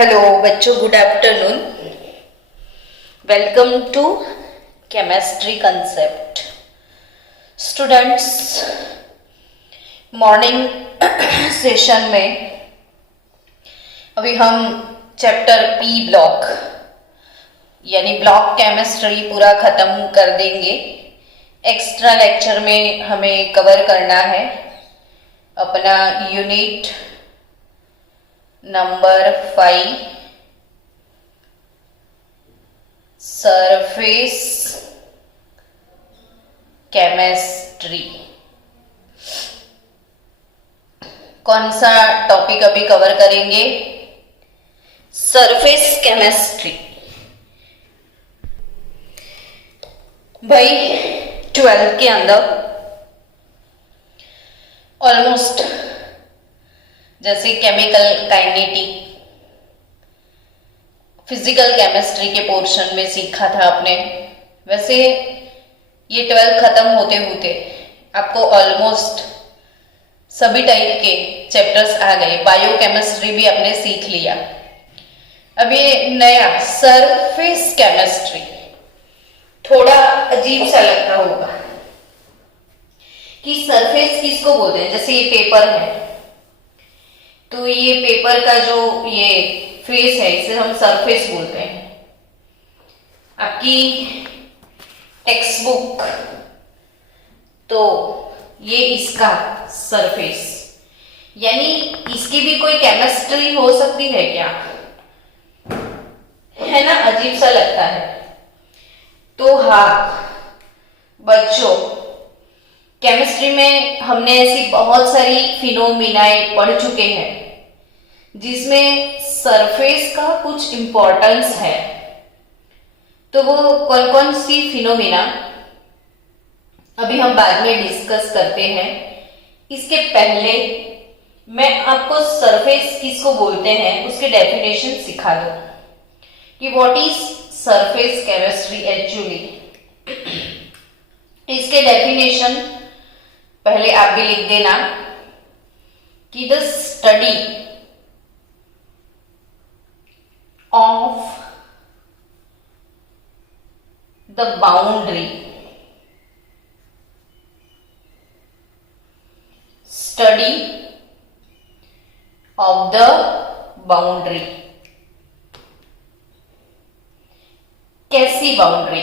Hello बच्चों, good afternoon. Welcome to chemistry concept. Students, morning session में अभी हम चैप्टर पी ब्लॉक यानी ब्लॉक केमिस्ट्री पूरा ख़त्म कर देंगे। एक्स्ट्रा लेक्चर में हमें कवर करना है अपना यूनिट नंबर 5 सरफेस केमिस्ट्री। कौन सा टॉपिक अभी कवर करेंगे? Surface chemistry. भाई 12th के अंदर ऑलमोस्ट जैसे केमिकल काइनेटिक, फिजिकल केमिस्ट्री के पोर्शन में सीखा था आपने, वैसे ये 12th खत्म होते होते आपको ऑलमोस्ट सभी टाइप के चैप्टर्स आ गए। बायो केमिस्ट्री भी आपने सीख लिया। अब ये नया सरफेस केमिस्ट्री थोड़ा अजीब सा लगता होगा कि सरफेस किसको बोलते हैं। जैसे ये पेपर है तो ये पेपर का जो ये फेस है इसे हम सरफेस बोलते हैं। आपकी टेक्स्ट बुक तो ये इसका सरफेस, यानी इसकी भी कोई केमिस्ट्री हो सकती है क्या? है ना, अजीब सा लगता है। तो हाँ बच्चों, केमिस्ट्री में हमने ऐसी बहुत सारी फिनोमिनाएं पढ़ चुके हैं जिसमें सरफेस का कुछ इंपॉर्टेंस है। तो वो कौन कौन सी फिनोमिना अभी हम बाद में डिस्कस करते हैं। इसके पहले मैं आपको सरफेस किसको बोलते हैं उसके डेफिनेशन सिखा दूं कि what is surface chemistry actually. इसके डेफिनेशन पहले आप भी लिख देना कि the study of the boundary, study of the boundary. कैसी boundary?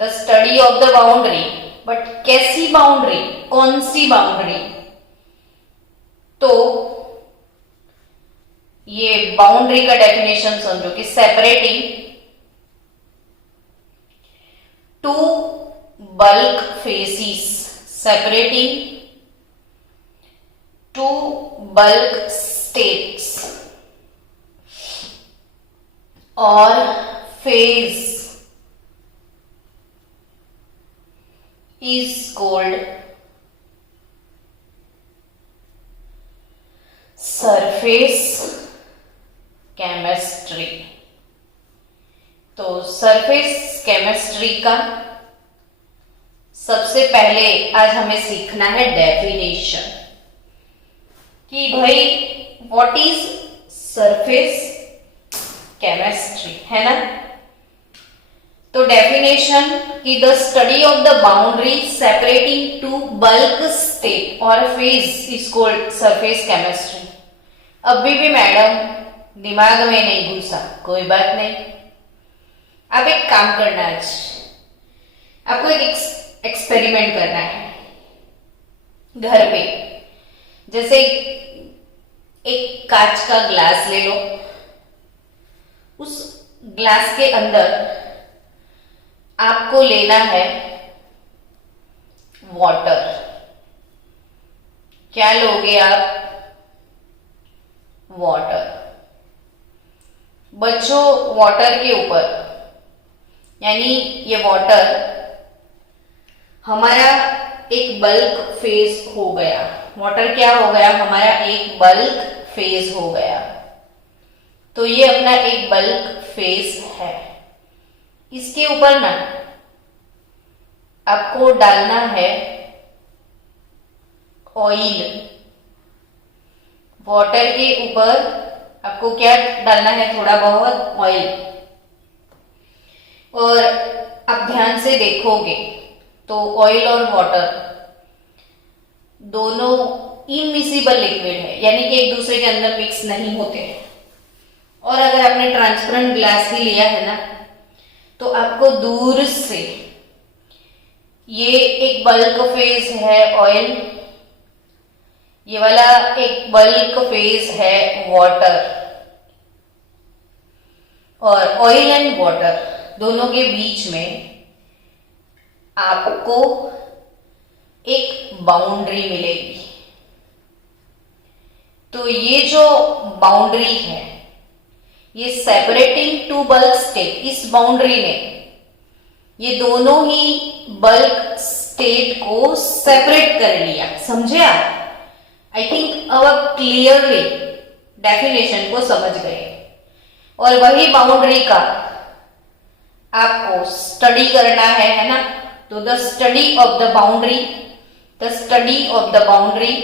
The study of the boundary, but कैसी बाउंड्री, कौन सी बाउंड्री? तो ये बाउंड्री का डेफिनेशन समझो कि separating two bulk phases, separating two bulk states और phase is called surface chemistry। तो सरफेस केमिस्ट्री का सबसे पहले आज हमें सीखना है डेफिनेशन कि भाई व्हाट इज सरफेस केमिस्ट्री, है ना। तो डेफिनेशन कि the study of the boundary separating two bulk state और phase is called surface chemistry. अभी भी मैडम दिमाग में नहीं घुसा, कोई बात नहीं। आप एक काम करना, आज आपको एक एक्सपेरिमेंट करना है घर पे। जैसे एक कांच का ग्लास ले लो, उस ग्लास के अंदर आपको लेना है वाटर। क्या लोगे आप? वाटर। बच्चों वाटर के ऊपर, यानी ये वाटर हमारा एक बल्क फेज हो गया। वाटर क्या हो गया? हमारा एक बल्क फेज हो गया। तो ये अपना एक बल्क फेज है। इसके ऊपर ना आपको डालना है ऑयल। वाटर के ऊपर आपको क्या डालना है, थोड़ा बहुत ऑयल। और आप ध्यान से देखोगे तो ऑयल और वाटर दोनों इमिसिबल लिक्विड है, यानी कि एक दूसरे के अंदर मिक्स नहीं होते हैं। और अगर आपने ट्रांसपेरेंट ग्लास ही लिया है ना, तो आपको दूर से ये एक बल्क फेज है ऑयल, ये वाला एक बल्क फेज है वाटर, और ऑयल एंड वाटर दोनों के बीच में आपको एक बाउंड्री मिलेगी। तो ये जो बाउंड्री है, ये सेपरेटिंग टू बल्क स्टेट, इस बाउंड्री ने ये दोनों ही बल्क स्टेट को सेपरेट कर लिया। समझे आप? आई थिंक अब आप क्लियरली डेफिनेशन को समझ गए। और वही बाउंड्री का आपको स्टडी करना है ना? तो the study of the boundary, the study of the boundary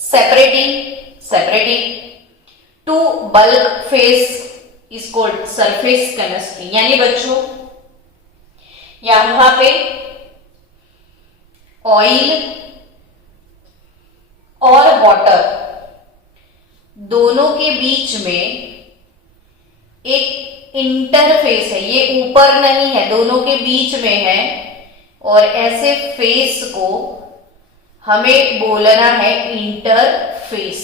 separating two bulk phase is called surface chemistry. यानी बच्चों यहां पे ऑयल और वाटर दोनों के बीच में एक इंटरफेस है, ये ऊपर नहीं है, दोनों के बीच में है। और ऐसे फेस को हमें बोलना है interface.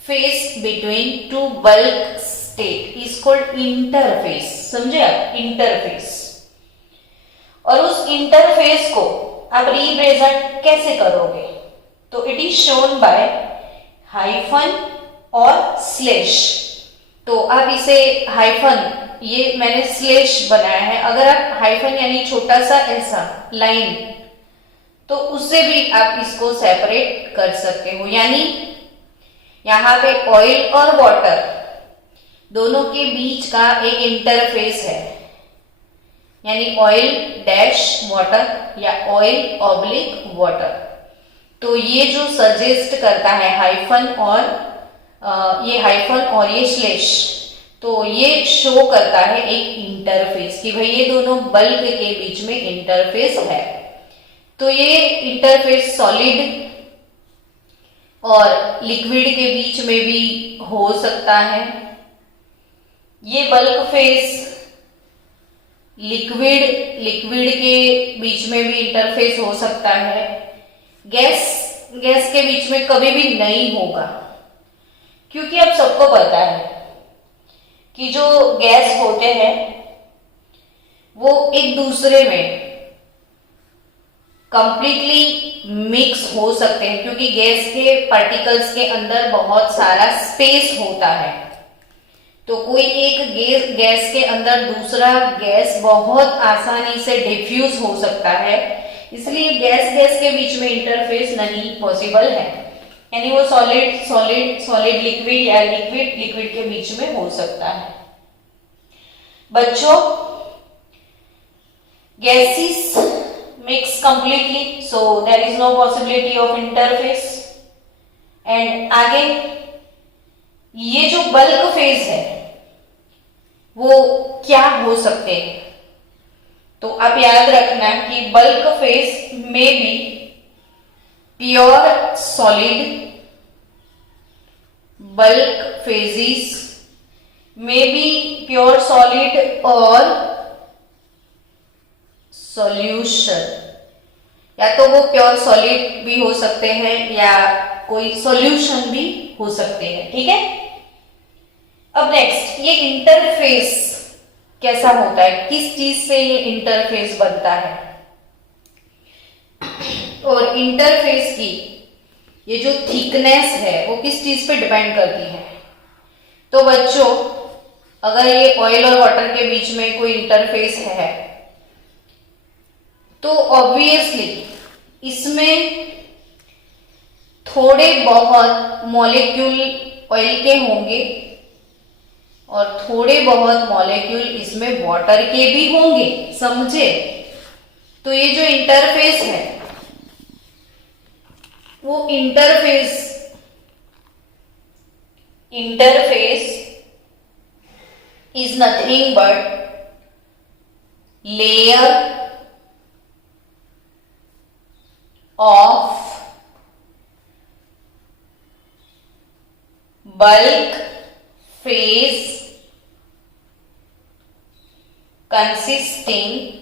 Face between two bulk state is called interface. समझे आप? इंटरफेस। और उस इंटरफेस को आप रिप्रेजेंट कैसे करोगे? तो it is shown by hyphen और स्लैश। तो आप इसे हाइफन, ये मैंने स्लैश बनाया है, अगर आप हाइफन यानी छोटा सा ऐसा लाइन, तो उससे भी आप इसको सेपरेट कर सकते हो। यानी यहां पे ऑयल और वाटर दोनों के बीच का एक इंटरफेस है, यानी ऑयल डैश वाटर या ऑयल ऑब्लिक वाटर। तो ये जो सजेस्ट करता है हाइफन और ये हाइफन और ये स्लैश, तो ये शो करता है एक इंटरफेस कि भाई ये दोनों बल्क के बीच में इंटरफेस है। तो ये इंटरफेस सॉलिड और लिक्विड के बीच में भी हो सकता है। ये बल्क फेस लिक्विड के बीच में भी इंटरफेस हो सकता है। गैस के बीच में कभी भी नहीं होगा, क्योंकि अब सबको पता है कि जो गैस होते हैं वो एक दूसरे में कंप्लीटली मिक्स हो सकते हैं, क्योंकि गैस के पार्टिकल्स के अंदर बहुत सारा स्पेस होता है। तो कोई एक गैस के अंदर दूसरा गैस बहुत आसानी से डिफ्यूज हो सकता है, इसलिए गैस के बीच में इंटरफेस नहीं पॉसिबल है। यानी वो सॉलिड लिक्विड या लिक्विड के बीच में हो सकता है। बच्चों, gases mix completely, so there is no possibility of interface. And आगे ये जो बल्क फेज है वो क्या हो सकते हैं? तो आप याद रखना कि बल्क फेज में भी प्योर सॉलिड, बल्क फेजेस में भी प्योर सॉलिड और सॉल्यूशन, या तो वो प्योर सॉलिड भी हो सकते हैं या कोई सॉल्यूशन भी हो सकते हैं। ठीक है? अब नेक्स्ट, ये इंटरफेस कैसा होता है, किस चीज से ये इंटरफेस बनता है, और इंटरफेस की ये जो थिकनेस है वो किस चीज पे डिपेंड करती है। तो बच्चों, अगर ये ऑयल और वाटर के बीच में कोई इंटरफेस है तो ऑब्वियसली इसमें थोड़े बहुत मॉलिक्यूल ऑयल के होंगे और थोड़े बहुत मॉलिक्यूल इसमें वाटर के भी होंगे। समझे? तो ये जो इंटरफेस है वो interface interface is nothing but layer of bulk phase consisting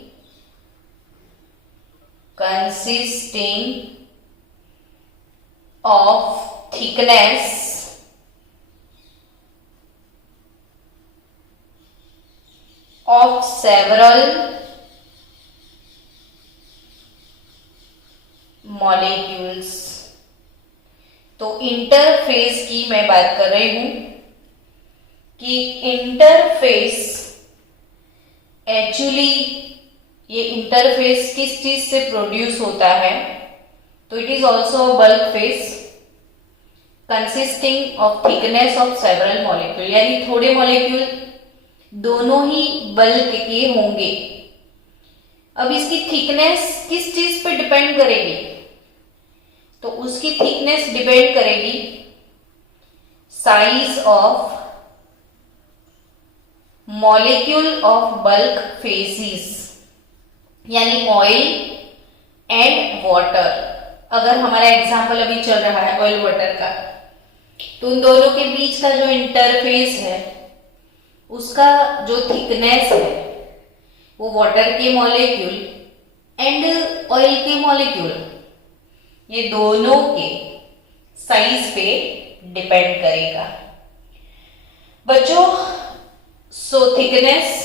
of thickness of several molecules। तो इंटरफेस की मैं बात कर रही हूं कि इंटरफेस एक्चुअली ये इंटरफेस किस चीज से प्रोड्यूस होता है, तो it is also bulk face consisting of thickness of several molecule, यानी थोड़े मॉलिक्यूल दोनों ही बल्क के होंगे। अब इसकी थिकनेस किस चीज पे डिपेंड करेगी, तो उसकी थिकनेस डिपेंड करेगी size of molecule of bulk phases, यानी ऑयल एंड वाटर। अगर हमारा एग्जांपल अभी चल रहा है ऑयल वाटर का, तो उन दोनों के बीच का जो इंटरफेस है उसका जो थिकनेस है वो वाटर के मॉलिक्यूल एंड ऑयल के मॉलिक्यूल, ये दोनों के साइज पे डिपेंड करेगा बच्चों। सो thickness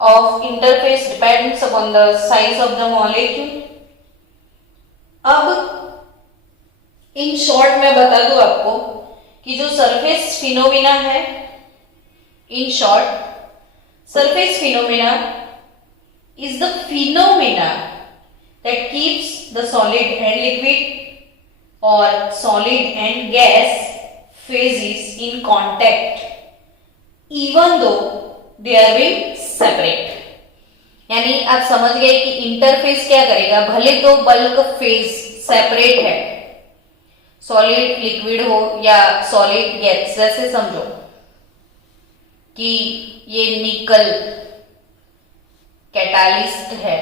of interface depends upon the size of the molecule। अब इन शॉर्ट मैं बता दूं आपको कि जो सरफेस फिनोमिना है, in short surface phenomena is the phenomena that keeps the solid and liquid or solid and gas phases in contact even though they are being separate. यानी आप समझ गए कि इंटरफेस क्या करेगा, भले तो बल्क फेज सेपरेट है, सॉलिड लिक्विड हो या सॉलिड गैस, जैसे समझो कि ये निकल कैटालिस्ट है।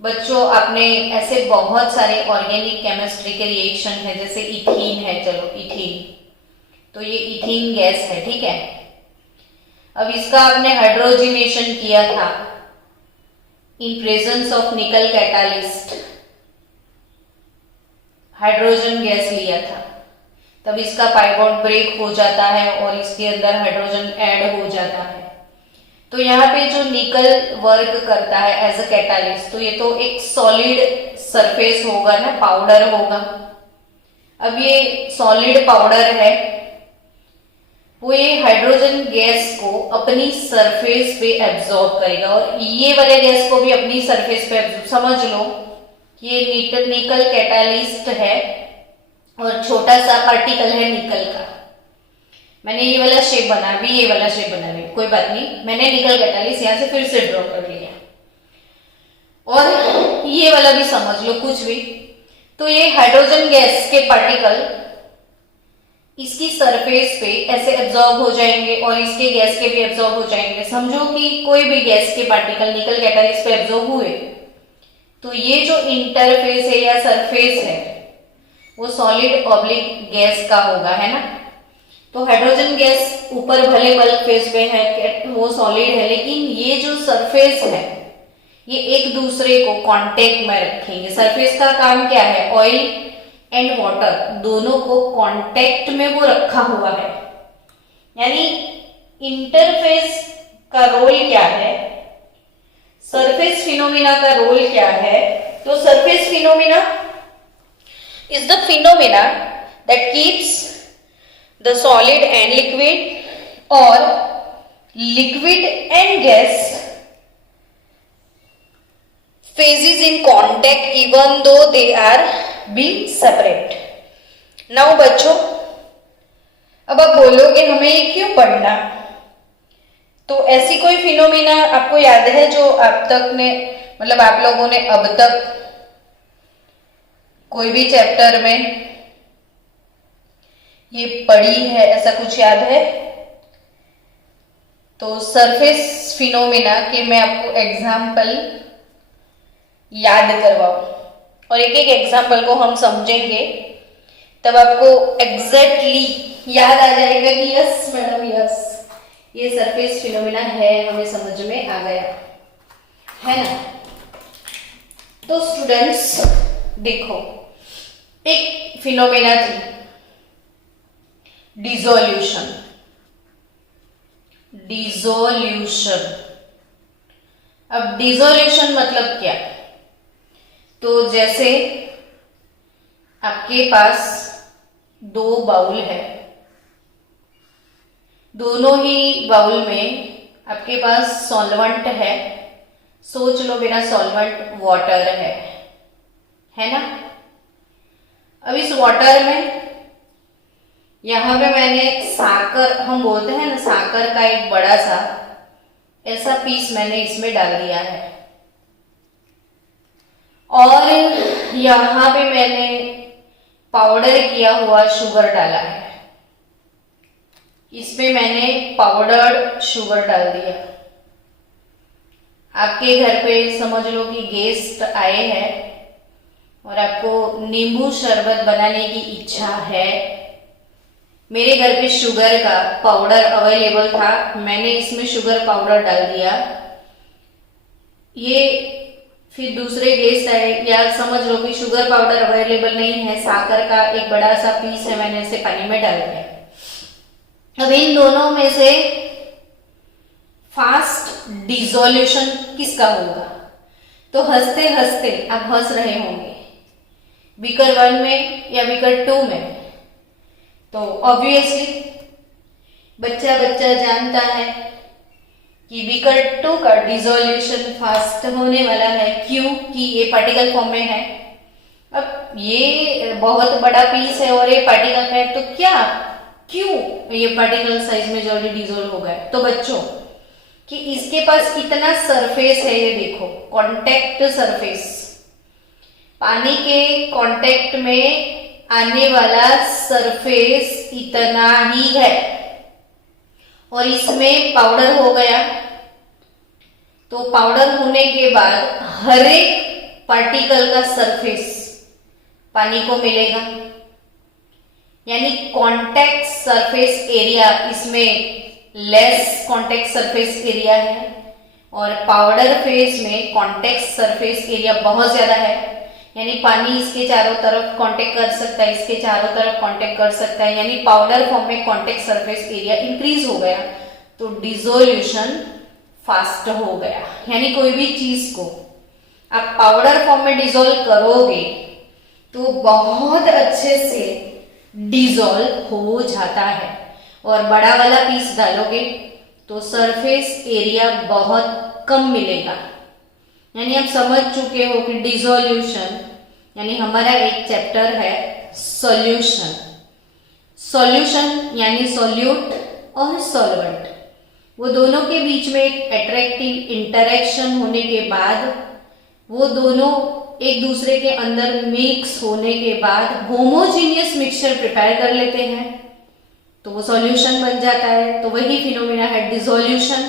बच्चों आपने ऐसे बहुत सारे ऑर्गेनिक केमिस्ट्री के रिएक्शन है, जैसे इथीन है, चलो इथीन, तो ये इथीन गैस है, ठीक है। अब इसका आपने हाइड्रोजनेशन किया था इन प्रेजेंस ऑफ निकल कैटालिस्ट, हाइड्रोजन गैस लिया था, तब इसका पाई बॉन्ड ब्रेक हो जाता है और इसके अंदर हाइड्रोजन ऐड हो जाता है। तो यहाँ पे जो निकल वर्क करता है एज अ कैटालिस्ट, तो ये तो एक सॉलिड सरफेस होगा ना, पाउडर होगा। अब ये सॉलिड पाउडर है, वो ये हाइड्रोजन गैस को अपनी सरफेस पे एब्जॉर्ब करेगा और ये वाले गैस को भी अपनी सरफेस पे एब्जॉर्ब। समझ लो कि ये निकल कैटालिस्ट है और छोटा सा पार्टिकल है निकल का। मैंने ये वाला शेप बना, भी ये वाला शेप बना भी, कोई बात नहीं, मैंने निकल कैटालिस्ट यहां से फिर से ड्रॉ कर लिया, और ये वाला भी समझ लो कुछ भी। तो ये हाइड्रोजन गैस के पार्टिकल इसकी सरफेस पे ऐसे एब्जॉर्ब हो जाएंगे और इसके गैस के भी एब्जॉर्ब हो जाएंगे। समझो कि कोई भी गैस के पार्टिकल निकल कैटालिस्ट पे एब्जॉर्ब हुए, तो ये जो इंटरफेस है या सरफेस है वो सॉलिड ऑब्लिक गैस का होगा, है ना। तो हाइड्रोजन गैस ऊपर भले बल्क फेज पे है, वो सॉलिड है, लेकिन ये जो सरफेस है ये एक दूसरे को कांटेक्ट में रखेंगे। सरफेस का काम क्या है, ऑयल एंड वाटर दोनों को कांटेक्ट में वो रखा हुआ है। यानी इंटरफेस का रोल क्या है, सरफेस फिनोमिना का रोल क्या है, तो surface phenomena is the phenomena that keeps the solid and liquid और liquid and gas phases in contact even though they are being separate। Now बच्चों, अब आप बोलोगे हमें ये क्यों पढ़ना, तो ऐसी कोई फिनोमिना आपको याद है जो आप तक ने, मतलब आप लोगों ने अब तक कोई भी चैप्टर में ये पढ़ी है, ऐसा कुछ याद है? तो सरफेस फिनोमिना के मैं आपको एग्जाम्पल याद करवाऊं और एक एक एग्जाम्पल को हम समझेंगे, तब आपको एग्जैक्टली याद आ जाएगा कि यस मैडम, यस ये सरफेस फिनोमिना है, हमें समझ में आ गया है ना। तो स्टूडेंट्स देखो, एक फिनोमिना थी डिसोल्यूशन। डिसोल्यूशन, अब डिसोल्यूशन मतलब क्या? तो जैसे आपके पास दो बाउल है, दोनों ही बाउल में आपके पास सॉल्वेंट है, सोच लो बिना सॉल्वेंट वाटर है ना। अब इस वाटर में यहां पे मैंने साकर, हम बोलते हैं ना साकर का एक बड़ा सा ऐसा पीस मैंने इसमें डाल दिया है, और यहां पे मैंने पाउडर किया हुआ शुगर डाला है, इसमें मैंने पाउडर्ड शुगर डाल दिया। आपके घर पे समझ लो कि गेस्ट आए हैं और आपको नींबू शरबत बनाने की इच्छा है। मेरे घर पे शुगर का पाउडर अवेलेबल था, मैंने इसमें शुगर पाउडर डाल दिया। ये फिर दूसरे गेस्ट आए, या समझ लो कि शुगर पाउडर अवेलेबल नहीं है, साकर का एक बड़ा सा पीस है, मैंने इसे पानी में डाल दिया। अब इन दोनों में से फास्ट डिसोल्यूशन किसका होगा? तो हंसते हंसते आप हंस रहे होंगे, बीकर 1 में या बीकर 2 में। तो ऑब्वियसली बच्चा जानता है कि बीकर 2 का डिसोल्यूशन फास्ट होने वाला है, क्यों कि ये पार्टिकल फॉर्म में है। अब ये बहुत बड़ा पीस है और ये पार्टिकल है, तो क्या क्यों ये पार्टिकल साइज में जल्दी डिसोल्व हो गया? तो बच्चों कि इसके पास कितना सरफेस है, ये देखो कांटेक्ट सरफेस, पानी के कांटेक्ट में आने वाला सरफेस इतना ही है, और इसमें पाउडर हो गया। तो पाउडर होने के बाद हर एक पार्टिकल का सरफेस पानी को मिलेगा, यानी कांटेक्ट सरफेस एरिया इसमें लेस कांटेक्ट सरफेस एरिया है, और पाउडर फेज में कांटेक्ट सरफेस एरिया बहुत ज्यादा है, यानी पानी इसके चारों तरफ कांटेक्ट कर सकता है, इसके चारों तरफ कांटेक्ट कर सकता है, यानी पाउडर फॉर्म में कांटेक्ट सरफेस एरिया इंक्रीज हो गया, तो डिसोल्यूशन फास्ट हो गया। यानी कोई भी चीज को आप पाउडर फॉर्म में डिसोल्व करोगे तो बहुत अच्छे से डिसोल्व हो जाता है, और बड़ा वाला पीस डालोगे तो सरफेस एरिया बहुत कम मिलेगा। यानी आप समझ चुके हो कि डिसोल्यूशन यानी हमारा एक चैप्टर है सॉल्यूशन। सॉल्यूशन यानी सॉल्यूट और सॉल्वेंट, वो दोनों के बीच में एक अट्रैक्टिव इंटरेक्शन होने के बाद, वो दोनों एक दूसरे के अंदर मिक्स होने के बाद होमोजीनियस मिक्सचर प्रिपेयर कर लेते हैं, तो वो सॉल्यूशन बन जाता है। तो वही फिनोमिना है डिसोल्यूशन।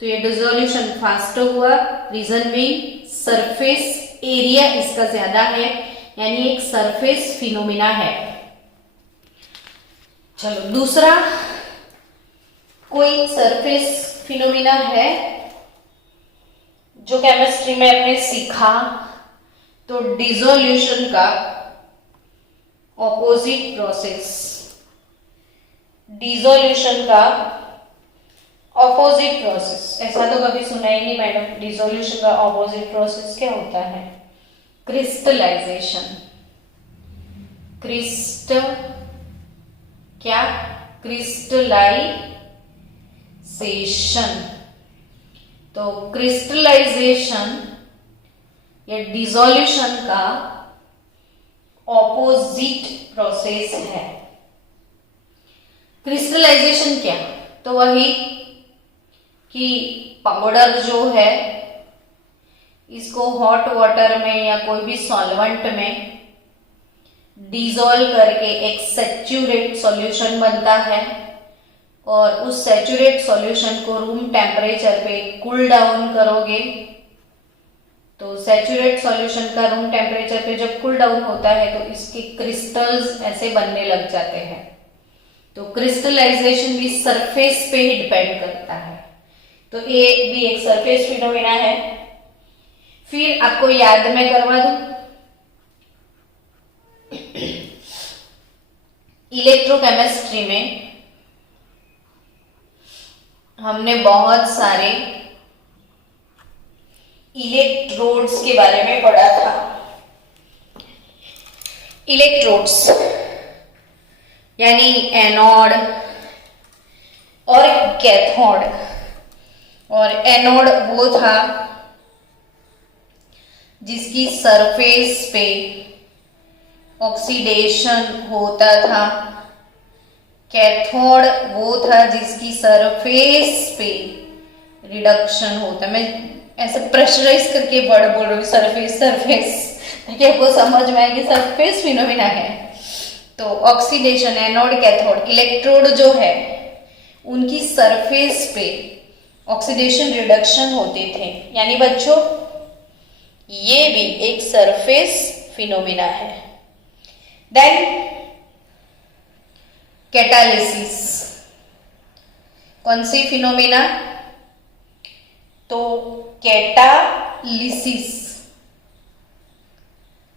तो ये डिसोल्यूशन फास्ट हुआ, रीजन बीइंग सरफेस एरिया इसका ज्यादा है, यानी एक सरफेस फिनोमिना है। चलो दूसरा कोई सरफेस फिनोमिना है जो केमिस्ट्री में आपने सीखा, तो डिसोल्यूशन का ऑपोजिट प्रोसेस, डिसोल्यूशन का ऑपोजिट प्रोसेस, ऐसा तो कभी सुना ही नहीं मैडम। डिसोल्यूशन का ऑपोजिट प्रोसेस क्या होता है? क्रिस्टलाइजेशन। क्रिस्टलाइजेशन। तो क्रिस्टलाइजेशन या डिसोल्यूशन का ऑपोजिट प्रोसेस है। क्रिस्टलाइजेशन क्या? तो वही कि पाउडर जो है इसको हॉट वाटर में या कोई भी सॉल्वेंट में डिसॉल्व करके एक सैचुरेट सॉल्यूशन बनता है और उस सैचुरेट सॉल्यूशन को रूम टेम्परेचर पे कूल डाउन करोगे तो सैचुरेट सॉल्यूशन का रूम टेम्परेचर पे जब कूल डाउन होता है तो इसके क्रिस्टल्स ऐसे बनने लग जाते हैं। तो क्रिस्टलाइजेशन भी सरफेस पे ही डिपेंड करता है। तो ये भी एक सरफेस फिनोमेना है। फिर आपको याद में करवा दूं, इलेक्ट्रोकेमिस्ट्री में हमने बहुत सारे इलेक्ट्रोड्स के बारे में पढ़ा था। इलेक्ट्रोड्स यानी एनोड और कैथोड। और एनोड वो था जिसकी सरफेस पे ऑक्सीडेशन होता था, कैथोड वो था जिसकी सरफेस पे रिडक्शन होता। मैं ऐसे प्रेशराइज करके वर्ड बोल रही हूँ, सरफेस सरफेस, ताकि आपको समझ में आए कि सरफेस फिनोमिना है। तो ऑक्सीडेशन, एनोड, कैथोड, इलेक्ट्रोड जो है उनकी सरफेस पे ऑक्सीडेशन रिडक्शन होते थे। यानी बच्चों ये भी एक सरफेस फिनोमिना है। देन कैटालिसिस, कौन सी फिनोमिना? तो कैटालिसिस।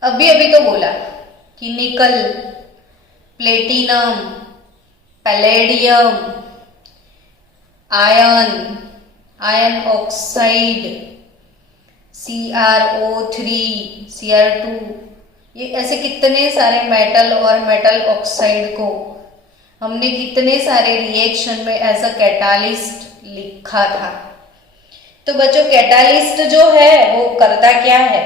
अभी अभी तो बोला कि निकल, platinum, palladium, ion, ion oxide, CrO3, Cr2, ये ऐसे कितने सारे मेटल और मेटल ऑक्साइड को हमने कितने सारे रिएक्शन में एज अ कैटालिस्ट लिखा था। तो बच्चों कैटालिस्ट जो है वो करता क्या है?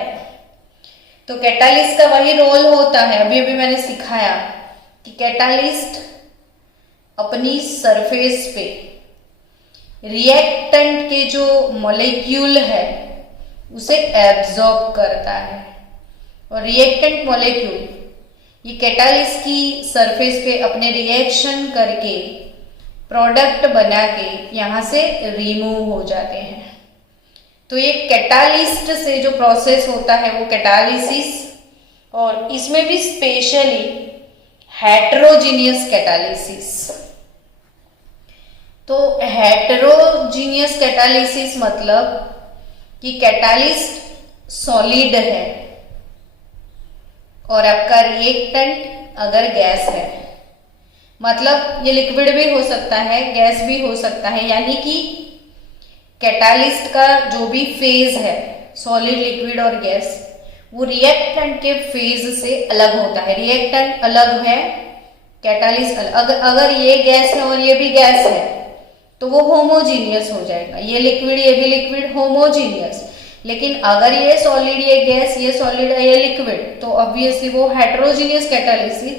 तो कैटालिस्ट का वही रोल होता है, अभी अभी मैंने सिखाया कि कैटालिस्ट अपनी सरफेस पे रिएक्टेंट के जो मॉलिक्यूल है उसे एब्जॉर्ब करता है। और रिएक्टेंट मॉलिक्यूल ये कैटालिस्ट की सरफेस पे अपने रिएक्शन करके प्रोडक्ट बना के यहाँ से रिमूव हो जाते हैं। तो ये कैटालिस्ट से जो प्रोसेस होता है वो कैटालिसिस, और इसमें भी स्पेशली हेटेरोजीनियस कैटालिसिस। तो हेटेरोजीनियस कैटालिसिस मतलब कि कैटालिस्ट सॉलिड है और आपका रिएक्टेंट अगर गैस है, मतलब ये लिक्विड भी हो सकता है, गैस भी हो सकता है। यानी कि कैटालिस्ट का जो भी फेज है, सॉलिड, लिक्विड और गैस, वो रिएक्टेंट के फेज से अलग होता है। रिएक्टेंट अलग है, कैटालिस्ट अलग। अगर ये गैस है और ये भी गैस है तो वो होमोजीनियस हो जाएगा, ये लिक्विड ये भी लिक्विड, होमोजीनियस। लेकिन अगर ये सॉलिड ये गैस, ये सॉलिड ये लिक्विड, तो ऑब्वियसली वो हेटेरोजीनियस कैटालिसिस,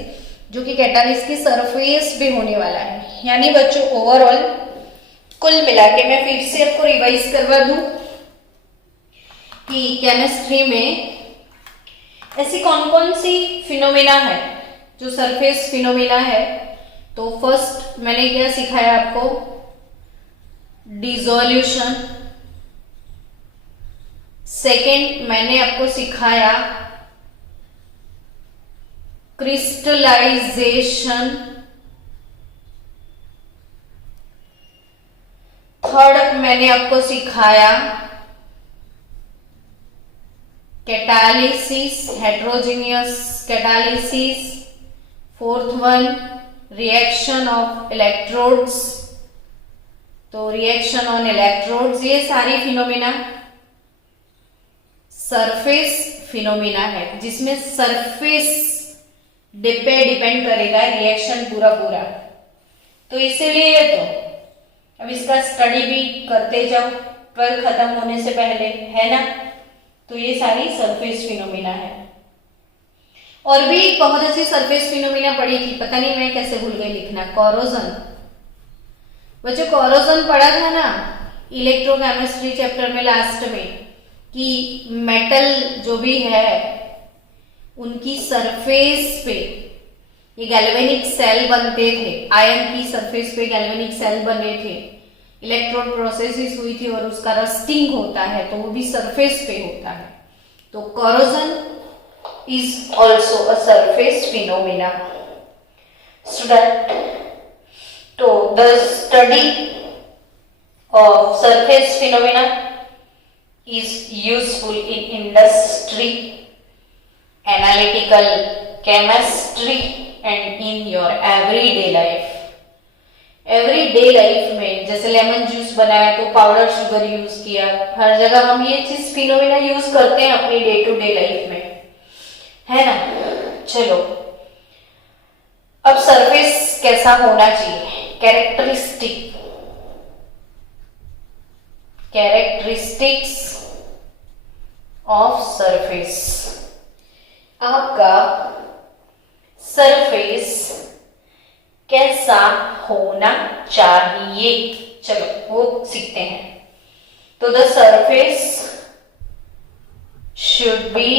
जो कि कैटालिस्ट की सरफेस पे होने वाला है। यानी बच्चों ओवरऑल कुल मिला के मैं फिर से आपको रिवाइज करवा दूं कि केमिस्ट्री में ऐसी कौन कौन सी फिनोमिना है जो सरफेस फिनोमिना है। तो फर्स्ट मैंने क्या सिखाया आपको? डिसोल्यूशन। सेकेंड मैंने आपको सिखाया क्रिस्टलाइजेशन। थर्ड मैंने आपको सिखाया catalysis, heterogeneous catalysis. Fourth one reaction of electrodes, तो रिएक्शन ऑन इलेक्ट्रोड्स। ये सारी फिनोमिना सरफेस फिनोमिना है, जिसमें सरफेस पे डिपेंड करेगा रिएक्शन पूरा पूरा। तो इसीलिए तो अब इसका स्टडी भी करते जाओ 12 खत्म होने से पहले, है ना। तो ये सारी सरफेस फिनोमिना है। और भी बहुत अच्छी सरफेस फिनोमिना पढ़ी थी, पता नहीं मैं कैसे भूल गई लिखना। कोरोजन, बच्चों कोरोजन पढ़ा था ना इलेक्ट्रोकेमिस्ट्री चैप्टर में लास्ट में, कि मेटल जो भी है उनकी सरफेस पे ये गैल्वेनिक सेल बनते थे, आयन की सरफेस पे गैल्वेनिक सेल बने थे, इलेक्ट्रॉन प्रोसेसेस हुई थी और उसका रस्टिंग होता है तो वो भी सरफेस पे होता है। तो corrosion is also a surface phenomena. Student, तो the study of surface phenomena is useful in industry, analytical chemistry and in your everyday life. Everyday life में जैसे लेमन जूस बनाया तो पाउडर शुगर यूज किया, हर जगह हम ये चीज फिनोमिना यूज करते हैं अपनी डे टू डे लाइफ में, है ना। चलो, अब सरफेस कैसा होना चाहिए, कैरेक्टरिस्टिक्स ऑफ सरफेस। आपका सरफेस कैसा होना चाहिए, चलो वो सीखते हैं। तो the surface should be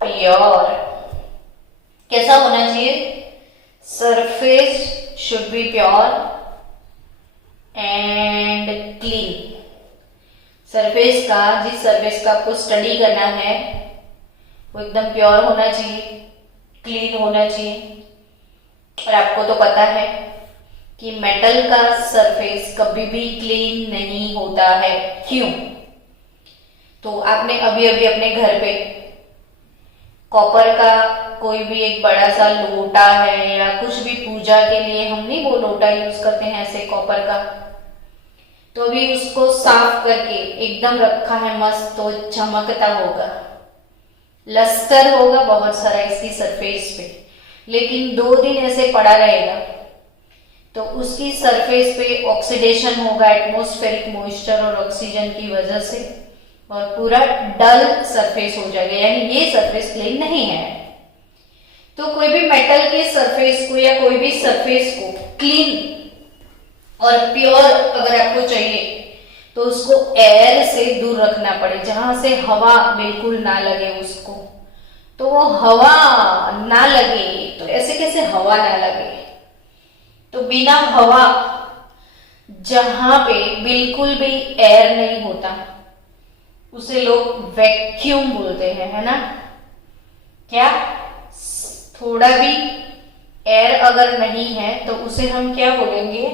pure. कैसा होना चाहिए, surface should be pure and clean. Surface का, जिस सरफेस का आपको स्टडी करना है वो एकदम प्योर होना चाहिए, क्लीन होना चाहिए। और आपको तो पता है कि मेटल का सरफेस कभी भी क्लीन नहीं होता है। क्यों? तो आपने अभी अभी अपने घर पे कॉपर का कोई भी एक बड़ा सा लोटा है या कुछ भी पूजा के लिए हम नहीं वो लोटा यूज करते हैं ऐसे कॉपर का, तो अभी उसको साफ करके एकदम रखा है मस्त, तो चमकता होगा, लस्टर होगा बहुत सारा इसकी सरफेस पे। लेकिन 2 दिन ऐसे पड़ा रहेगा तो उसकी सरफेस पे ऑक्सीडेशन होगा एटमॉस्फेरिक मॉइस्चर और ऑक्सीजन की वजह से, और पूरा डल सरफेस हो जाएगा, यानी ये सरफेस क्लीन नहीं है। तो कोई भी मेटल के सरफेस को या कोई भी सरफेस को क्लीन और प्योर अगर आपको चाहिए तो उसको एयर से दूर रखना पड़े, जहां से हवा बिल्कुल ना लगे उसको। तो वो हवा ना लगे, तो ऐसे कैसे हवा ना लगे, तो बिना हवा जहां पे बिल्कुल भी एयर नहीं होता उसे लोग वैक्यूम बोलते हैं, है ना। क्या? थोड़ा भी एयर अगर नहीं है तो उसे हम क्या बोलेंगे,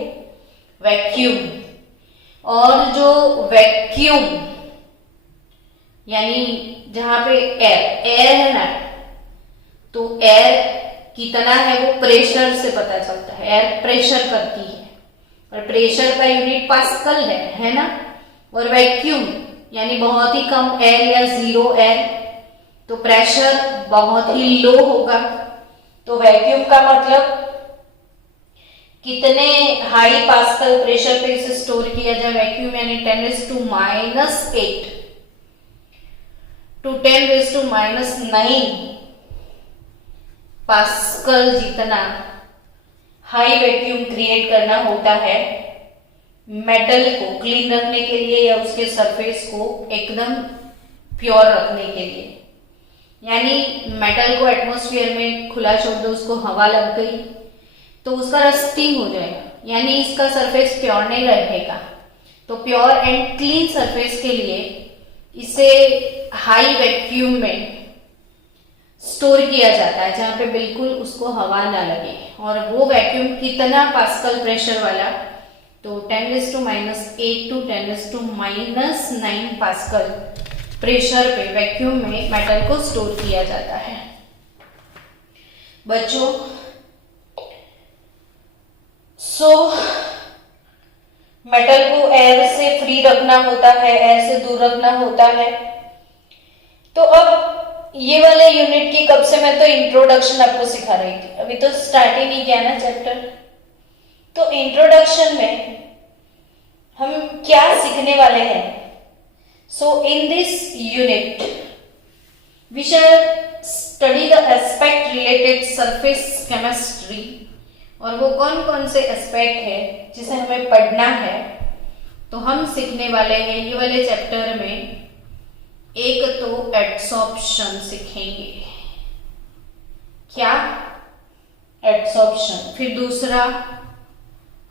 वैक्यूम। और जो वैक्यूम यानी जहां पे एयर है ना, तो एयर कितना है वो प्रेशर से पता चलता है। एयर प्रेशर करती है और प्रेशर का यूनिट पास्कल है ना। और वैक्यूम यानी बहुत ही कम एयर या जीरो एयर, तो प्रेशर बहुत ही लो होगा। तो वैक्यूम का मतलब कितने हाई पास्कल प्रेशर पे इसे स्टोर किया जाए, वैक्यूम यानी 10⁻⁸ to 10⁻⁹ पास्कल जितना हाई वैक्यूम क्रिएट करना होता है मेटल को क्लीन रखने के लिए या उसके सरफेस को एकदम प्योर रखने के लिए। यानी मेटल को एटमॉस्फेयर में खुला छोड़ दो, उसको हवा लग गई तो उसका रस्टिंग हो जाएगा, यानी इसका सरफेस प्योर नहीं रहेगा। तो प्योर एंड क्लीन सरफेस के लिए इसे हाई वैक्यूम में स्टोर किया जाता है जहां पे बिल्कुल उसको हवा ना लगे। और वो वैक्यूम कितना पास्कल प्रेशर वाला, तो 10⁻⁸ to 10⁻⁹ पास्कल प्रेशर पे वैक्यूम में मेटल को स्टोर किया जाता है। बच्चों, मेटल को एयर से फ्री रखना होता है, एयर से दूर रखना होता है। तो अब ये वाले यूनिट की कब से मैं तो इंट्रोडक्शन आपको सिखा रही थी, अभी तो स्टार्ट ही नहीं किया ना चैप्टर। तो इंट्रोडक्शन में हम क्या सीखने वाले हैं? So in this unit we shall study the aspect related surface chemistry. और वो कौन कौन से एस्पेक्ट है जिसे हमें पढ़ना है, तो हम सीखने वाले हैं ये वाले चैप्टर में। एक तो एड्सॉर्प्शन सीखेंगे, क्या? एड्सॉर्प्शन। फिर दूसरा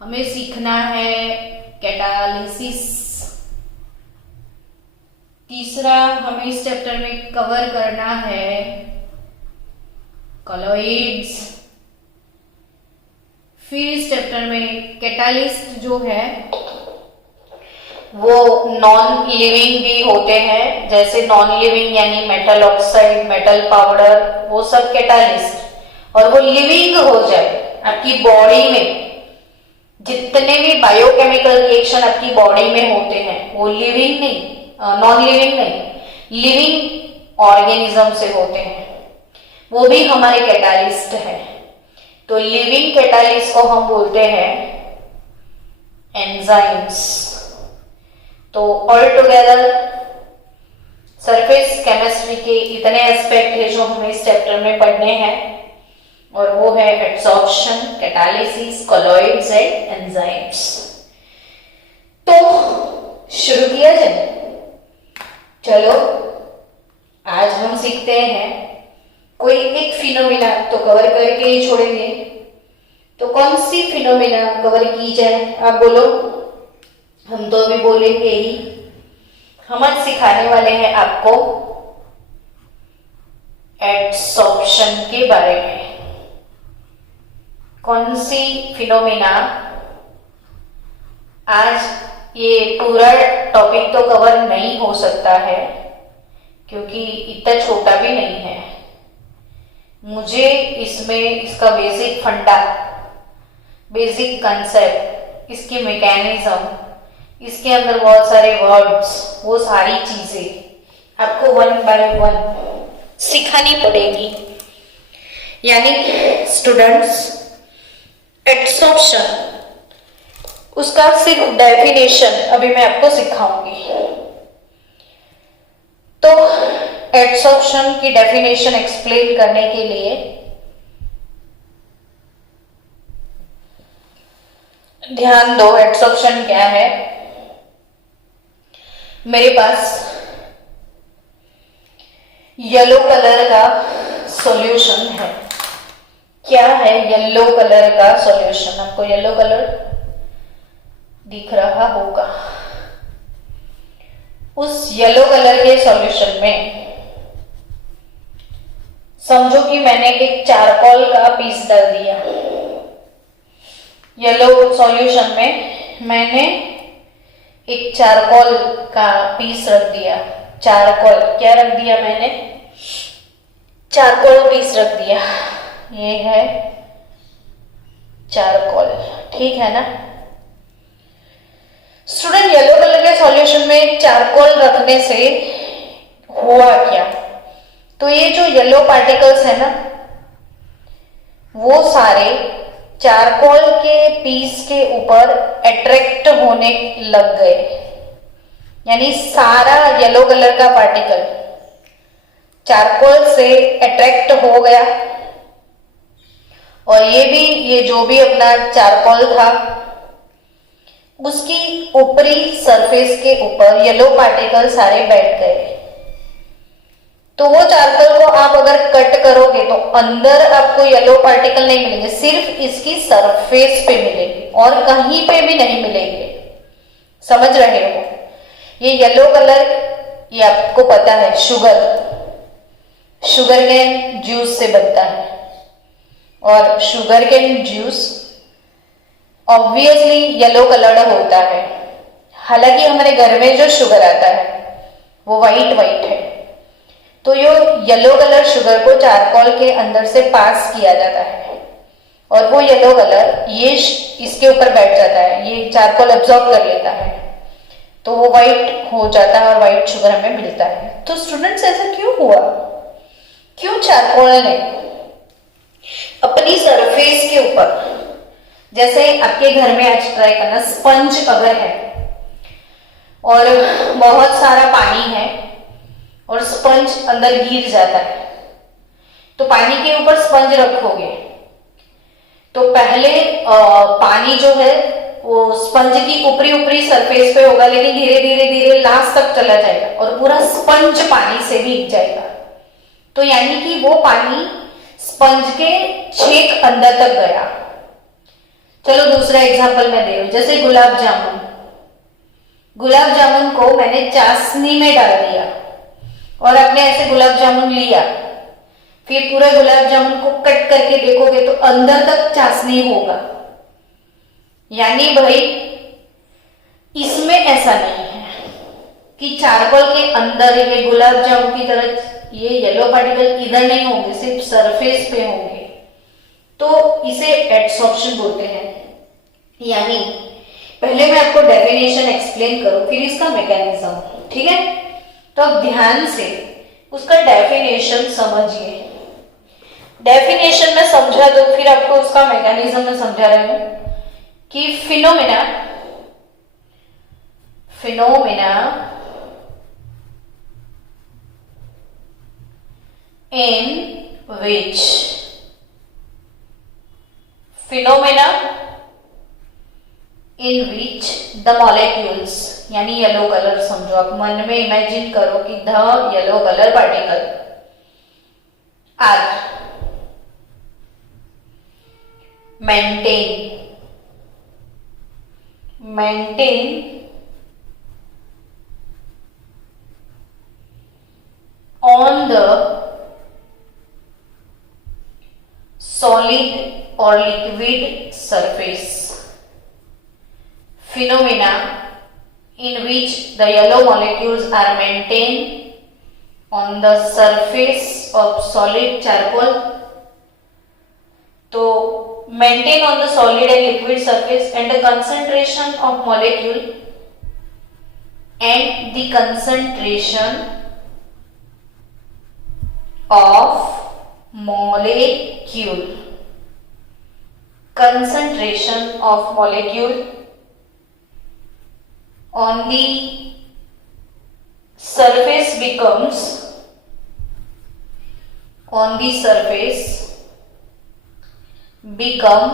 हमें सीखना है कैटालिसिस। तीसरा हमें इस चैप्टर में कवर करना है कॉलॉइड्स। फिर इस चैप्टर में कैटालिस्ट जो है वो नॉन लिविंग भी होते हैं, जैसे नॉन लिविंग यानी मेटल ऑक्साइड, मेटल पाउडर, वो सब कैटालिस्ट। और वो लिविंग हो जाए आपकी बॉडी में, जितने भी बायोकेमिकल रिएक्शन आपकी बॉडी में होते हैं वो लिविंग नहीं, नॉन लिविंग नहीं, लिविंग ऑर्गेनिज्म से होते हैं, वो भी हमारे कैटालिस्ट है। तो लिविंग कैटालिस्ट को हम बोलते हैं एंजाइम्स। तो ऑल टुगेदर सरफेस केमिस्ट्री के इतने एस्पेक्ट है जो हमें इस चैप्टर में पढ़ने हैं, और वो है adsorption, catalysis, colloids and enzymes. तो शुरू किया जाए। चलो आज हम सीखते हैं कोई एक फिनोमिना तो कवर करके ही छोड़ेंगे। तो कौन सी फिनोमिना कवर की जाए आप बोलो? हम तो अभी बोलेंगे ही। हम आज सिखाने वाले हैं आपको एड्सॉर्प्शन के बारे में। कौन सी फिनोमिना? आज ये पूरा टॉपिक तो कवर नहीं हो सकता है क्योंकि इतना छोटा भी नहीं है। मुझे इसमें इसका बेसिक फंडा, बेसिक कंसेप्ट, इसके मैकेनिज्म, इसके अंदर बहुत सारे वर्ड्स, वो सारी चीजें आपको वन बाय वन सिखानी पड़ेगी। यानी स्टूडेंट्स, एड्सॉर्प्शन उसका सिर्फ डेफिनेशन अभी मैं आपको सिखाऊंगी। तो एड्सॉर्प्शन की डेफिनेशन एक्सप्लेन करने के लिए ध्यान दो, एड्सॉर्प्शन क्या है। मेरे पास येलो कलर का सॉल्यूशन है। क्या है येलो कलर का सॉल्यूशन? आपको येलो कलर दिख रहा होगा। उस येलो कलर के सॉल्यूशन में समझो कि मैंने एक चारकोल का पीस डाल दिया। येलो सॉल्यूशन में मैंने एक चारकोल का पीस रख दिया। चारकोल क्या रख दिया मैंने? चारकोल पीस रख दिया। ये है चारकोल, ठीक है ना स्टूडेंट? येलो कलर के सॉल्यूशन में चारकोल रखने से हुआ क्या? तो ये जो येलो पार्टिकल्स है ना, वो सारे चारकोल के पीस के ऊपर अट्रैक्ट होने लग गए। यानी सारा येलो कलर का पार्टिकल चारकोल से अट्रैक्ट हो गया, और ये जो भी अपना चारकोल था उसकी ऊपरी सरफेस के ऊपर येलो पार्टिकल सारे बैठ गए। तो वो चारकोल को आप अगर कट करोगे तो अंदर आपको येलो पार्टिकल नहीं मिलेंगे, सिर्फ इसकी सरफेस पे मिलेंगे और कहीं पे भी नहीं मिलेंगे। समझ रहे हो? ये येलो कलर, ये आपको पता है शुगर केन जूस से बनता है, और sugar cane juice obviously yellow coloured होता है। हालांकि हमारे घर में जो शुगर आता है वो वाइट है। तो ये येलो कलर शुगर को चारकोल के अंदर से पास किया जाता है, और वो येलो कलर ये इसके ऊपर बैठ जाता है, ये चारकोल एब्जॉर्ब कर लेता है, तो वो वाइट हो जाता है और वाइट शुगर हमें मिलता है। तो स्टूडेंट्स ऐसा क्यों हुआ? क्यों चारकोल ने अपनी सरफेस के ऊपर, जैसे आपके घर में आज ट्राई करना, स्पंज अगर है और बहुत सारा पानी है और स्पंज अंदर गिर जाता है, तो पानी के ऊपर स्पंज रखोगे तो पहले पानी जो है वो स्पंज की ऊपरी सरफेस पे होगा, लेकिन धीरे लास्ट तक चला जाएगा और पूरा स्पंज पानी से भीग जाएगा। तो यानी कि वो पानी स्पंज के छेक अंदर तक गया। चलो दूसरा एग्जांपल मैं दे रही हूं, जैसे गुलाब जामुन। गुलाब जामुन को मैंने चाशनी में डाल दिया और आपने ऐसे गुलाब जामुन लिया, फिर पूरे गुलाब जामुन को कट करके देखोगे तो अंदर तक चाशनी होगा। यानी भाई इसमें ऐसा नहीं है कि चारकोल के अंदर ये गुलाब जामुन की तरह ये येलो पार्टिकल इधर नहीं होंगे, सिर्फ सरफेस पे होंगे, तो इसे एडसॉर्प्शन बोलते हैं। यानी पहले मैं आपको डेफिनेशन एक्सप्लेन करूं, फिर इसका मैकेनिज्म, ठीक है? तो अब ध्यान से उसका डेफिनेशन समझिए। डेफिनेशन में समझा दो, फिर आपको उसका मैकेनिज्म में समझा रही हूं कि phenomena in which the molecules, यानी येलो कलर समझो, आप मन में इमेजिन करो कि the yellow colour particle are maintain on the solid or liquid surface. Phenomena in which the yellow molecules are maintained on the surface of solid charcoal. तो maintain on the solid and liquid surface, and the concentration of molecule and the concentration of molecule on the surface become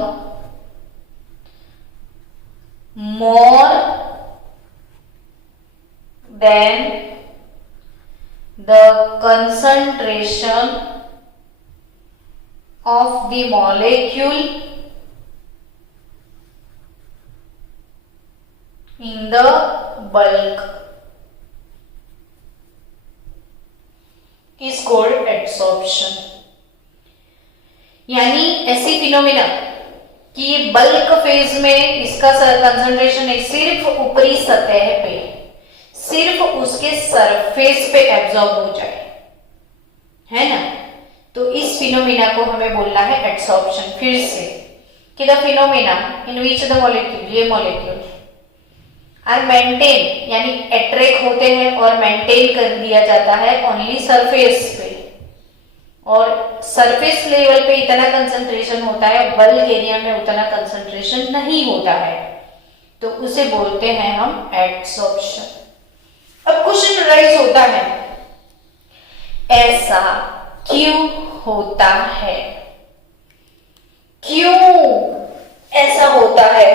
more than the concentration of the molecule in the bulk is called adsorption. यानी ऐसी phenomena कि ये bulk phase में इसका concentration है सिर्फ ऊपरी सतह पे, सिर्फ उसके सरफेस पे एब्जॉर्ब हो जाए, है ना? तो इस फिनोमिना को हमें बोलना है एडसॉर्प्शन। फिर से कि the phenomena in which the molecule, ये मॉलिक्यूल आर मेंटेन, यानी अट्रैक्ट होते हैं और मेंटेन कर दिया जाता है ओनली सरफेस पे, और सरफेस लेवल पे इतना कंसंट्रेशन होता है, बल्क एरिया में उतना कंसंट्रेशन नहीं होता है, तो उसे बोलते हैं हम एडसॉर्प्शन। अब क्वेश्चन राइज होता है, ऐसा क्यों होता है? क्यों ऐसा होता है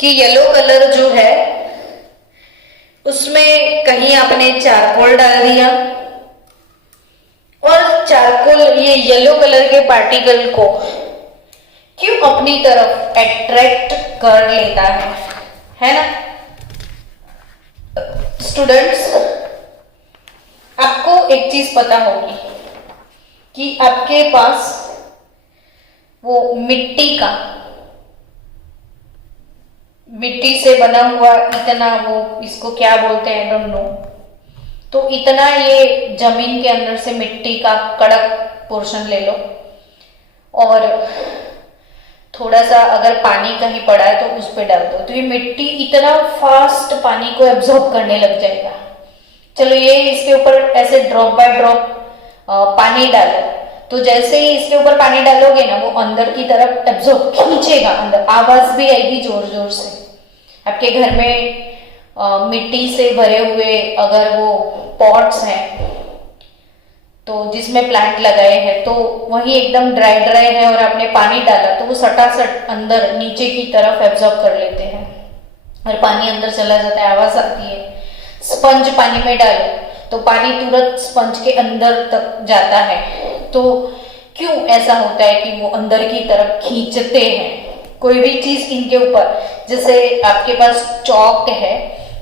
कि येलो कलर जो है उसमें कहीं आपने चारकोल डाल दिया और चारकोल ये येलो कलर के पार्टिकल को क्यों अपनी तरफ अट्रैक्ट कर लेता है ना? स्टूडेंट्स, आपको एक चीज पता होगी कि आपके पास वो मिट्टी से बना हुआ इतना, वो इसको क्या बोलते हैं, डोंट नो, तो इतना ये जमीन के अंदर से मिट्टी का कड़क पोर्शन ले लो और थोड़ा सा अगर पानी कहीं पड़ा है तो उस पर डाल दो, तो ये मिट्टी इतना फास्ट पानी को एब्जॉर्ब करने लग जाएगा। चलो ये इसके ऊपर ऐसे ड्रॉप बाय ड्रॉप पानी डालो, तो जैसे ही इसके ऊपर पानी डालोगे ना, वो अंदर की तरफ एब्जॉर्ब खींचेगा अंदर, आवाज भी आएगी जोर जोर से। आपके घर में मिट्टी से भरे हुए अगर वो पॉट्स हैं तो जिसमें प्लांट लगाए हैं, तो वही एकदम ड्राई है और आपने पानी डाला तो वो सटासट अंदर नीचे की तरफ एब्जॉर्ब कर लेते हैं और पानी अंदर चला जाता है, आवाज आती है। स्पंज पानी में डालो तो पानी तुरंत स्पंज के अंदर तक जाता है, तो क्यों ऐसा होता है कि वो अंदर की तरफ खींचते हैं कोई भी चीज इनके ऊपर। जैसे आपके पास चौक है,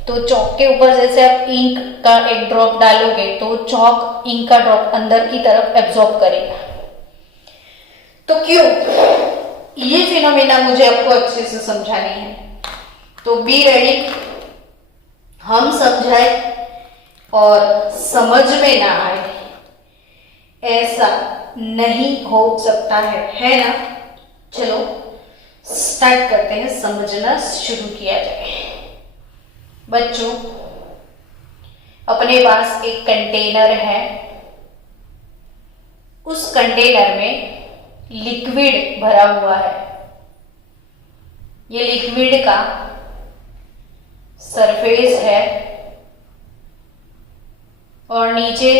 तो चौक के ऊपर जैसे आप इंक का एक ड्रॉप डालोगे तो चौक इंक का ड्रॉप अंदर की तरफ एब्जॉर्ब करेगा। तो क्यों, ये फिनोमेना मुझे आपको अच्छे से समझानी है, तो बी रेडी। हम समझाए और समझ में ना आए ऐसा नहीं हो सकता है ना। चलो स्टार्ट करते हैं, समझना शुरू किया जाए। बच्चों, अपने पास एक कंटेनर है, उस कंटेनर में लिक्विड भरा हुआ है। ये लिक्विड का सरफेस है और नीचे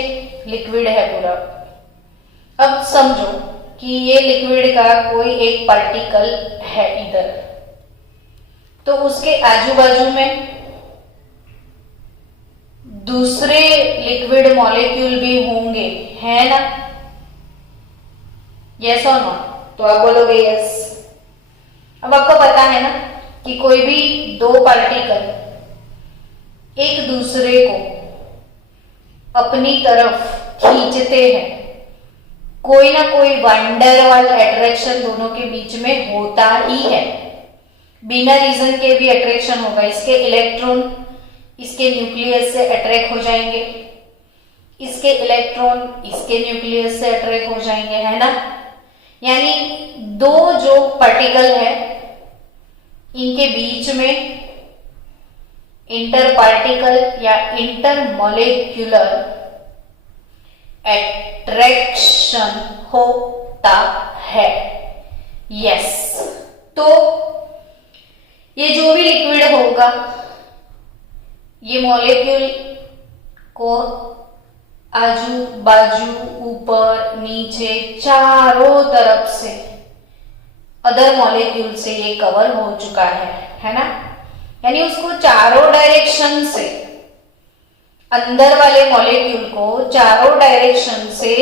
लिक्विड है पूरा। अब समझो कि ये लिक्विड का कोई एक पार्टिकल है इधर, तो उसके आजू बाजू में दूसरे लिक्विड मॉलिक्यूल भी होंगे, है ना? यस और नो? तो आप बोलोगे यस। अब आपको पता है ना कि कोई भी दो पार्टिकल एक दूसरे को अपनी तरफ खींचते हैं, कोई ना कोई वंडरवल अट्रैक्शन दोनों के बीच में होता ही है। बिना रीजन के भी अट्रैक्शन होगा। इसके इलेक्ट्रॉन इसके न्यूक्लियस से अट्रैक्ट हो जाएंगे, इसके इलेक्ट्रॉन इसके न्यूक्लियस से अट्रैक्ट हो जाएंगे, है ना? यानी दो जो पार्टिकल है इनके बीच में इंटर पार्टिकल या इंटर मॉलिक्यूलर अट्रैक्शन होता है। यस। तो ये जो भी लिक्विड होगा, ये मॉलिक्यूल को आजू बाजू ऊपर नीचे चारों तरफ से अदर मॉलिक्यूल से ये कवर हो चुका है ना? यानी उसको चारों डायरेक्शन से, अंदर वाले मॉलिक्यूल को चारों डायरेक्शन से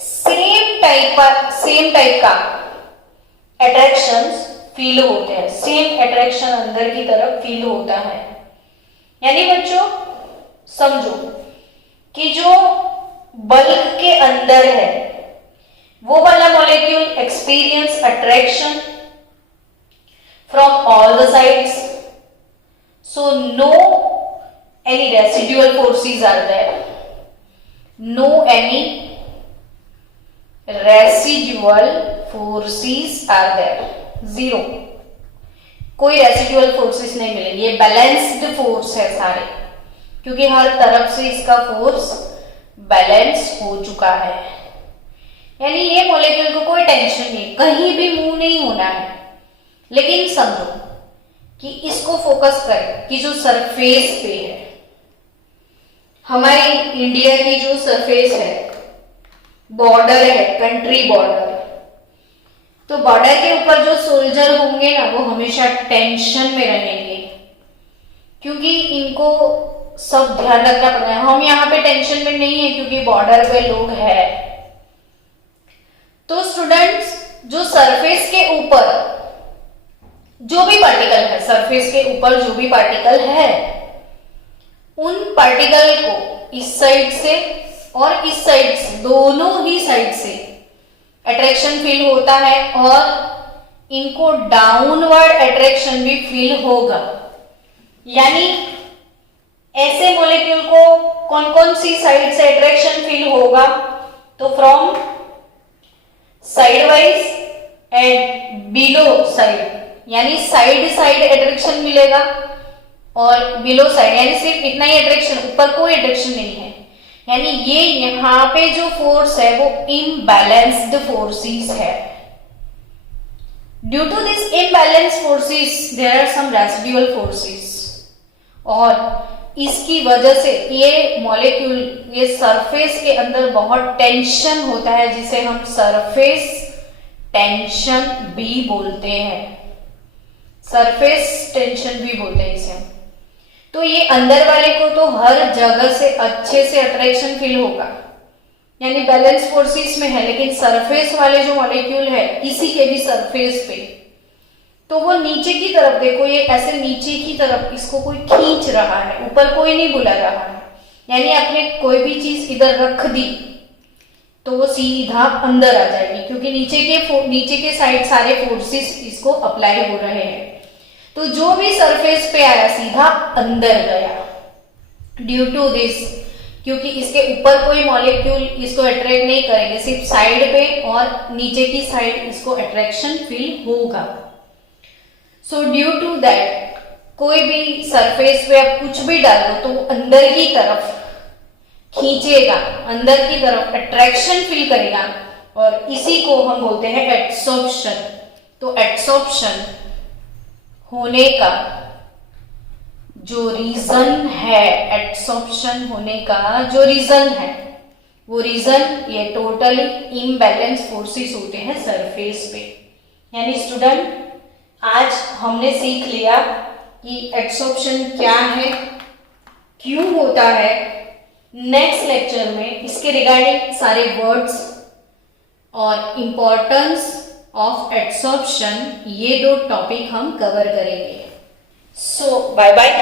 सेम टाइप का अट्रैक्शन फील होते हैं। सेम अट्रैक्शन अंदर की तरफ फील होता है। यानी बच्चों समझो कि जो बल्क के अंदर है वो वाला molecule experience attraction from all the sides, so no any residual forces are there, no any residual forces are there, zero, कोई रेसिडुअल फोर्सेस नहीं मिलेंगे। ये बैलेंस्ड फोर्स है सारे, क्योंकि हर तरफ से इसका फोर्स बैलेंस हो चुका है। यानी ये मॉलिक्यूल को कोई टेंशन नहीं, कहीं भी मूव नहीं होना है। लेकिन समझो कि इसको फोकस करें कि जो सरफेस पे है, हमारी इंडिया की जो सरफेस है, बॉर्डर है, कंट्री बॉर्डर, तो बॉर्डर के ऊपर जो सोल्जर होंगे ना वो हमेशा टेंशन में रहेंगे, क्योंकि इनको सब ध्यान रखना पड़ता है। हम यहाँ पे टेंशन में नहीं है क्योंकि बॉर्डर पे लोग हैं। तो स्टूडेंट्स, जो सरफेस के ऊपर जो भी पार्टिकल है, सरफेस के ऊपर जो भी पार्टिकल है, उन पार्टिकल को इस साइड से और इस साइड से, दोनों ही साइड से अट्रैक्शन फील होता है और इनको डाउनवर्ड अट्रैक्शन भी फील होगा। यानी ऐसे मॉलिक्यूल को कौन कौन सी साइड से अट्रैक्शन फील होगा? तो from side wise and below side, यानी साइड साइड अट्रैक्शन मिलेगा और बिलो साइड, यानी सिर्फ इतना ही अट्रैक्शन, ऊपर कोई अट्रैक्शन नहीं है। यानी ये यहां पे जो फोर्स है वो इम्बैलेंस्ड फोर्सेस है। Due to this imbalance forces there are some residual forces, और इसकी वजह से ये मॉलिक्यूल, ये सरफेस के अंदर बहुत टेंशन होता है, जिसे हम सरफेस टेंशन भी बोलते हैं। सरफेस टेंशन भी बोलते हैं इसे। तो ये अंदर वाले को तो हर जगह से अच्छे से अट्रैक्शन फील होगा, यानी बैलेंस फोर्सेस में है, लेकिन सरफेस वाले जो मॉलिक्यूल है किसी के भी सरफेस पे, तो वो नीचे की तरफ, देखो ये ऐसे नीचे की तरफ इसको कोई खींच रहा है, ऊपर कोई नहीं बुला रहा है। यानी आपने कोई भी चीज इधर रख दी तो वो सीधा अंदर आ जाएगी, क्योंकि नीचे के साइड सारे फोर्सेस इसको अप्लाई हो रहे हैं। तो जो भी सरफेस पे आया सीधा अंदर गया, ड्यू टू दिस, क्योंकि इसके ऊपर कोई मॉलिक्यूल इसको अट्रैक्ट नहीं करेंगे, सिर्फ साइड पे और नीचे की साइड इसको अट्रैक्शन फील होगा। सो ड्यू टू दैट कोई भी सरफेस पे आप कुछ भी डालो तो वो अंदर की तरफ खींचेगा, अंदर की तरफ अट्रैक्शन फील करेगा, और इसी को हम बोलते हैं एड्सॉर्प्शन। तो एड्सॉर्प्शन होने का जो रीजन है, एड्सॉर्प्शन होने का जो रीजन है, वो रीजन ये टोटली इम्बैलेंस फोर्सेस होते हैं सरफेस पे। यानी स्टूडेंट आज हमने सीख लिया कि एड्सॉर्प्शन क्या है, क्यों होता है। नेक्स्ट लेक्चर में इसके रिगार्डिंग सारे वर्ड्स और इंपॉर्टेंस ऑफ एड्सॉर्प्शन, ये दो टॉपिक हम कवर करेंगे। सो बाय बाय।